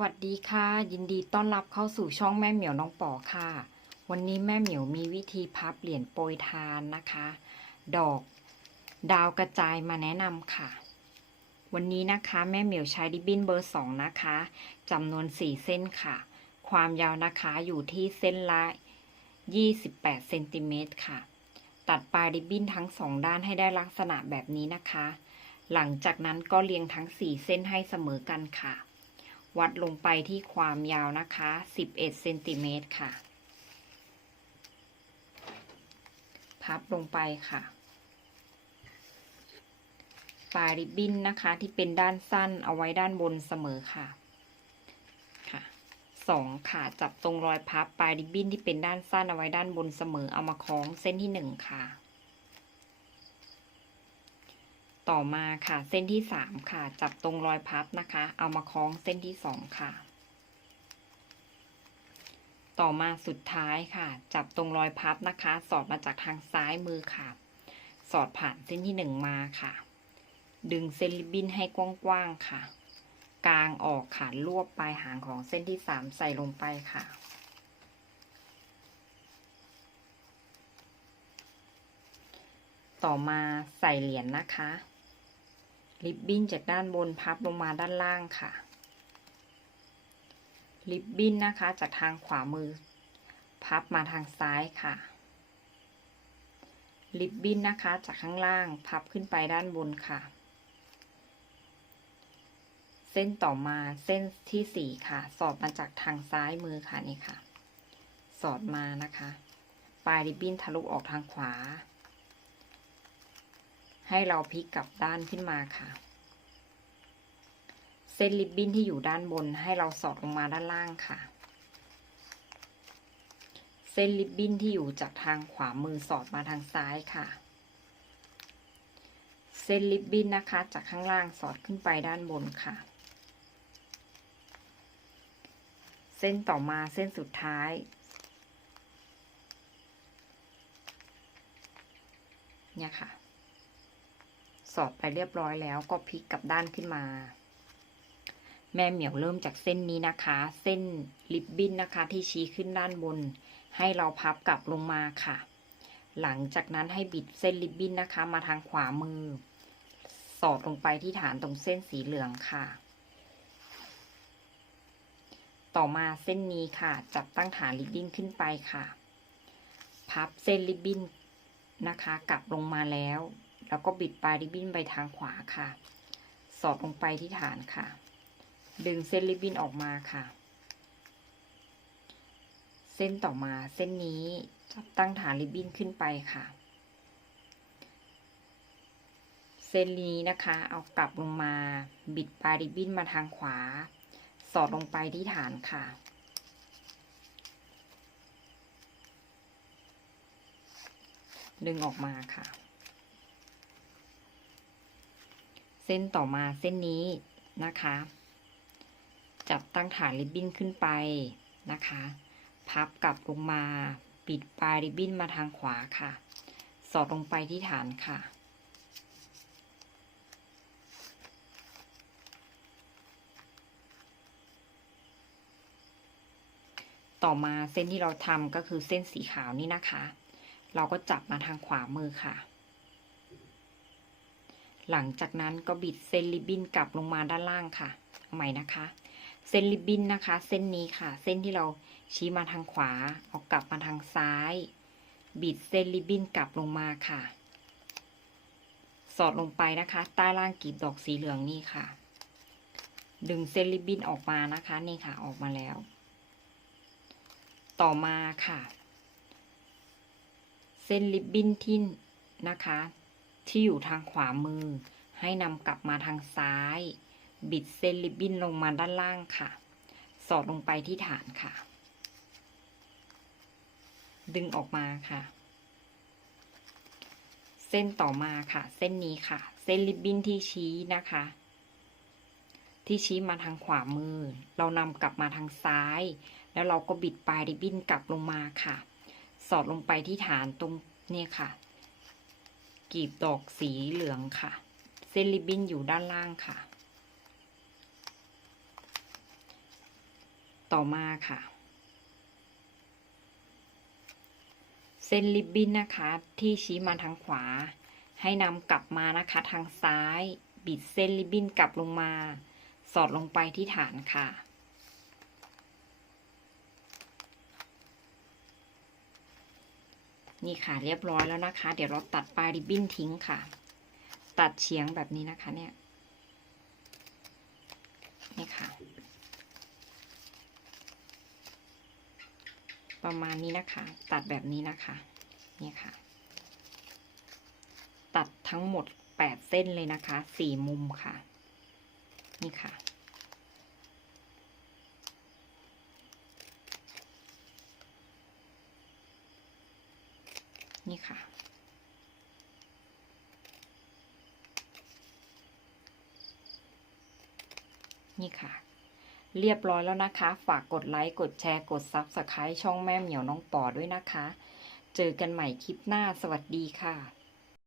วัสดีค่ะ ยินดีต้อนรับเข้าสู่ช่องแม่เหมียวน้องป๋อค่ะ วันนี้แม่เหมียวมีวิธีพับเหรียญโปรยทานนะคะ ดอกดาวกระจายมาแนะนำค่ะ วันนี้นะคะแม่เหมียวใช้ริบบิ้นเบอร์สองนะคะจำนวน4เส้นค่ะ ความยาวนะคะอยู่ที่เส้นละ28เซนติเมตรค่ะ ตัดปลายริบบิ้นทั้งสองด้านให้ได้ลักษณะแบบนี้นะคะ หลังจากนั้นก็เรียงทั้ง4เส้นให้เสมอกันค่ะ วัดลงไปที่ความยาวนะคะ 11เซนติเมตรค่ะ พับลงไปค่ะ ปลายริบบิ้นนะคะที่เป็นด้านสั้นเอาไว้ด้านบนเสมอค่ะ ค่ะสองค่ะ จับตรงรอยพับปลายริบบิ้นที่เป็นด้านสั้นเอาไว้ด้านบนเสมอเอามาคล้องเส้นที่หนึ่งค่ะ ต่อมาค่ะเส้นที่สามค่ะ จับตรงรอยพับนะคะ เอามาคล้องเส้นที่สองค่ะ ต่อมาสุดท้ายค่ะ จับตรงรอยพับนะคะ สอดมาจากทางซ้ายมือค่ะ สอดผ่านเส้นที่หนึ่งมาค่ะ ดึงเส้นริบบิ้นให้กว้างๆค่ะ กลางออกค่ะรวบปลายหางของเส้นที่สามใส่ลงไปค่ะต่อมาใส่เหรียญนะคะ ริบบิ้นจากด้านบนพับลงมาด้านล่างค่ะ ริบบิ้นนะคะจากทางขวามือ พับมาทางซ้ายค่ะ ริบบิ้นนะคะจากข้างล่างพับขึ้นไปด้านบนค่ะ เส้นต่อมาเส้นที่สี่ค่ะ สอดมาจากทางซ้ายมือค่ะนี่ค่ะ สอดมานะคะ ปลายริบบิ้นทะลุออกทางขวา ให้เราพลิกกลับด้านขึ้นมาค่ะ เส้นริบบิ้นที่อยู่ด้านบนให้เราสอดลงมาด้านล่างค่ะ เส้นริบบิ้นที่อยู่จากทางขวามือสอดมาทางซ้ายค่ะ เส้นริบบิ้นนะคะจากข้างล่างสอดขึ้นไปด้านบนค่ะ เส้นต่อมาเส้นสุดท้ายเนี่ยค่ะ สอดไปเรียบร้อยแล้วก็พลิกกลับด้านขึ้นมา แม่เหมียวเริ่มจากเส้นนี้นะคะ เส้นริบบิ้นนะคะที่ชี้ขึ้นด้านบน ให้เราพับกลับลงมาค่ะ หลังจากนั้นให้บิดเส้นริบบิ้นนะคะ มาทางขวามือ สอดลงไปที่ฐานตรงเส้นสีเหลืองค่ะ ต่อมาเส้นนี้ค่ะ จับตั้งฐานริบบิ้นขึ้นไปค่ะ พับเส้นริบบิ้นนะคะ กลับลงมาแล้ว แล้วก็บิดปลายริบบิ้นไปทางขวาค่ะ สอดลงไปที่ฐานค่ะ ดึงเส้นริบบิ้นออกมาค่ะ เส้นต่อมาเส้นนี้จับตั้งฐานริบบิ้นขึ้นไปค่ะ เส้นนี้นะคะ เอากลับลงมา บิดปลายริบบิ้นมาทางขวา สอดลงไปที่ฐานค่ะดึงออกมาค่ะ เส้นต่อมาเส้นนี้นะคะ จับตั้งฐานริบบิ้นขึ้นไปนะคะ พับกลับลงมาปิดปลายริบบิ้นมาทางขวาค่ะ สอดลงไปที่ฐานค่ะ ต่อมาเส้นที่เราทำก็คือเส้นสีขาวนี่นะคะ เราก็จับมาทางขวามือค่ะ หลังจากนั้นก็บิดเส้นริบบิ้นกลับลงมาด้านล่างค่ะ ใหม่นะคะ เส้นริบบิ้นนะคะ เส้นนี้ค่ะ เส้นที่เราชี้มาทางขวาเอากลับมาทางซ้าย บิดเส้นริบบิ้นกลับลงมาค่ะ สอดลงไปนะคะ ใต้ล่างกลีบดอกสีเหลืองนี่ค่ะ ดึงเส้นริบบิ้นออกมานะคะนี่ค่ะออกมาแล้ว ต่อมาค่ะ เส้นริบบิ้นที่นะคะ ที่อยู่ทางขวามือ ให้นำกลับมาทางซ้าย บิดเส้นริบบิ้นลงมาด้านล่างค่ะ สอดลงไปที่ฐานค่ะ ดึงออกมาค่ะ เส้นต่อมาค่ะ เส้นนี้ค่ะ เส้นริบบิ้นที่ชี้นะคะ ที่ชี้มาทางขวามือ เรานำกลับมาทางซ้าย แล้วเราก็บิดปลายริบบิ้นกลับลงมาค่ะ สอดลงไปที่ฐานตรงนี่ค่ะ กีบดอกสีเหลืองค่ะ เส้นริบบิ้นอยู่ด้านล่างค่ะ ต่อมาค่ะ เส้นริบบิ้นนะคะ ที่ชี้มาทางขวา ให้นำกลับมานะคะทางซ้าย บิดเส้นริบบิ้นกลับลงมา สอดลงไปที่ฐานค่ะ นี่ค่ะเรียบร้อยแล้วนะคะ เดี๋ยวเราตัดปลายริบบิ้นทิ้งค่ะ ตัดเฉียงแบบนี้นะคะเนี่ย นี่ค่ะ ประมาณนี้นะคะ ตัดแบบนี้นะคะ นี่ค่ะ ตัดทั้งหมดแปดเส้นเลยนะคะสี่มุมค่ะ นี่ค่ะ นี่ค่ะ นี่ค่ะ เรียบร้อยแล้วนะคะ ฝากกดไลค์ กดแชร์ กด Subscribe ช่องแม่เหมียวน้องปอด้วยนะคะ เจอกันใหม่คลิปหน้า สวัสดีค่ะ